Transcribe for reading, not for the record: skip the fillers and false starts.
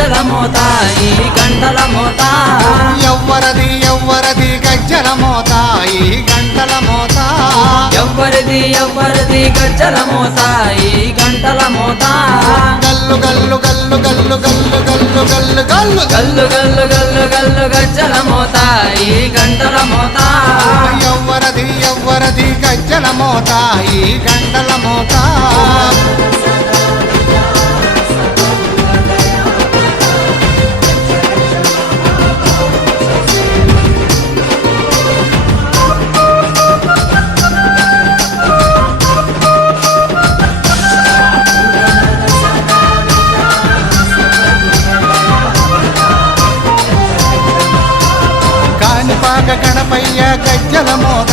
గజ్జల మోత ఈ గంటల మోత ఎవ్వరది ఎవ్వరది గజ్జల మోత ఈ గంటల మోత ఎవ్వరిది ఎవ్వరిది గజ్జల మోత ఈ గంటల మోత గల్లు గల్లు గల్లు గల్లు గల్లు గల్లు గల్లు గల్లు గల్లు గల్లు గల్లు గల్లు గజ్జల మోత ఈ గంటల మోత ఎవ్వరది ఎవ్వరది గజ్జల మోత ఈ గంటల మోత కాణిపాక గణపయ్య గజ్జల మోత